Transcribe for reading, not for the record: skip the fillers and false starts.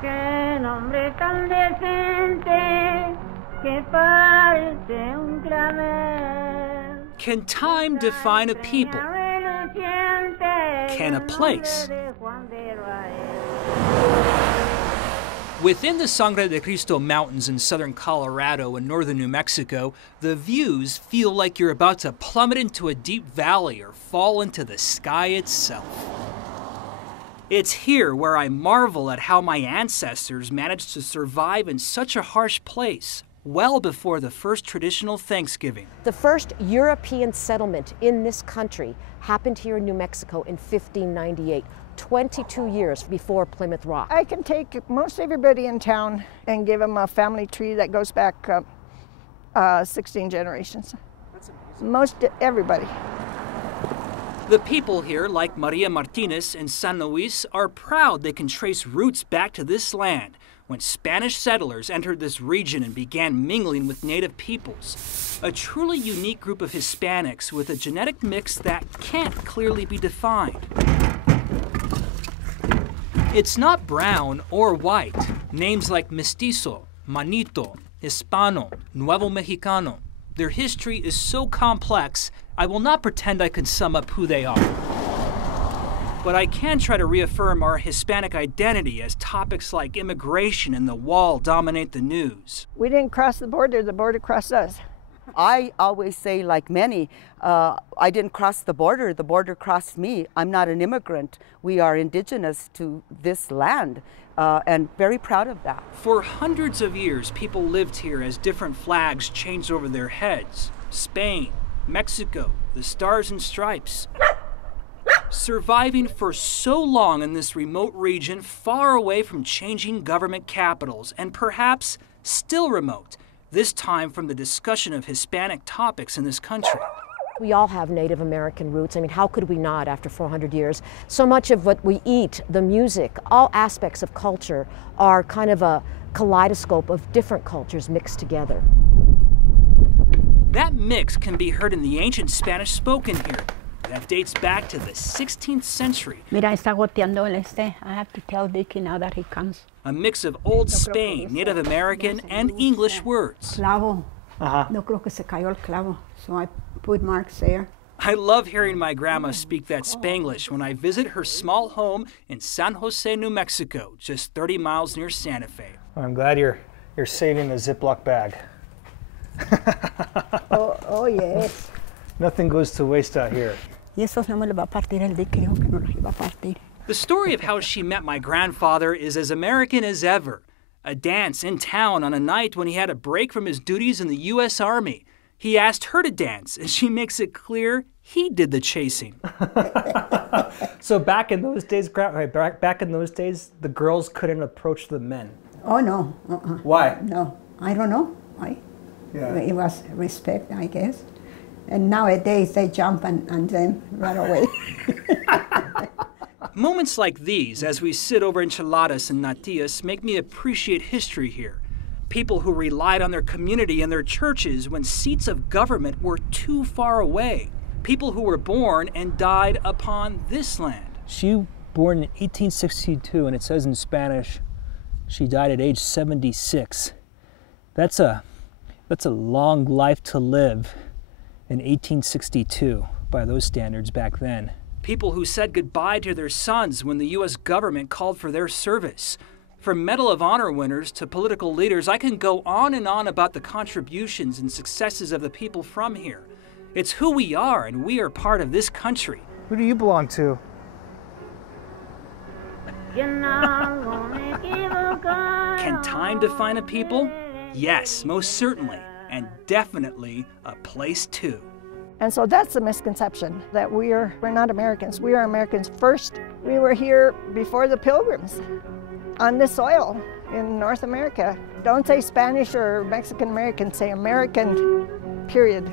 qué nombre tan decente que parece un clavel. Can time define a people? Can a place? Within the Sangre de Cristo Mountains in southern Colorado and northern New Mexico, the views feel like you're about to plummet into a deep valley or fall into the sky itself. It's here where I marvel at how my ancestors managed to survive in such a harsh place, well before the first traditional Thanksgiving. The first European settlement in this country happened here in New Mexico in 1598, 22 years before Plymouth Rock. I can take most everybody in town and give them a family tree that goes back 16 generations. That's amazing. Most everybody. The people here, like Maria Martinez in San Luis, are proud they can trace roots back to this land when Spanish settlers entered this region and began mingling with native peoples. A truly unique group of Hispanics with a genetic mix that can't clearly be defined. It's not brown or white. Names like mestizo, manito, Hispano, Nuevo Mexicano. Their history is so complex, I will not pretend I can sum up who they are. But I can try to reaffirm our Hispanic identity as topics like immigration and the wall dominate the news. We didn't cross the border crossed us. I always say, like many, I didn't cross the border crossed me. I'm not an immigrant. We are indigenous to this land, and very proud of that. For hundreds of years, people lived here as different flags changed over their heads. Spain, Mexico, the Stars and Stripes. Surviving for so long in this remote region, far away from changing government capitals, and perhaps still remote, this time from the discussion of Hispanic topics in this country. We all have Native American roots. I mean, how could we not after 400 years? So much of what we eat, the music, all aspects of culture are kind of a kaleidoscope of different cultures mixed together. That mix can be heard in the ancient Spanish spoken here that dates back to the 16th century. Mira, está goteando el este. I have to tell Vicky now that he comes. A mix of Old Spain, Native American, and English words. Clavo. No creo que se cayó el clavo, so I put marks there. I love hearing my grandma speak that Spanglish when I visit her small home in San Jose, New Mexico, just 30 miles near Santa Fe. I'm glad you're saving the Ziploc bag. Oh yes. Nothing goes to waste out here. Y eso no me lo va a partir el Vicky, creo que no lo iba a partir. The story of how she met my grandfather is as American as ever. A dance in town on a night when he had a break from his duties in the U.S. Army. He asked her to dance, and she makes it clear he did the chasing. So back in those days, the girls couldn't approach the men. Oh no. Why? No, I don't know why. Yeah. It was respect, I guess. And nowadays they jump and then run away. Moments like these, as we sit over enchiladas and natillas, make me appreciate history here. People who relied on their community and their churches when seats of government were too far away. People who were born and died upon this land. She born in 1862, and it says in Spanish, she died at age 76. That's a long life to live in 1862 by those standards back then. People who said goodbye to their sons when the U.S. government called for their service. From Medal of Honor winners to political leaders, I can go on and on about the contributions and successes of the people from here. It's who we are, and we are part of this country. Who do you belong to? Can time define a people? Yes, most certainly, and definitely a place too. And so that's the misconception, that we're not Americans. We are Americans first. We were here before the Pilgrims on this soil in North America. Don't say Spanish or Mexican American, say American, period.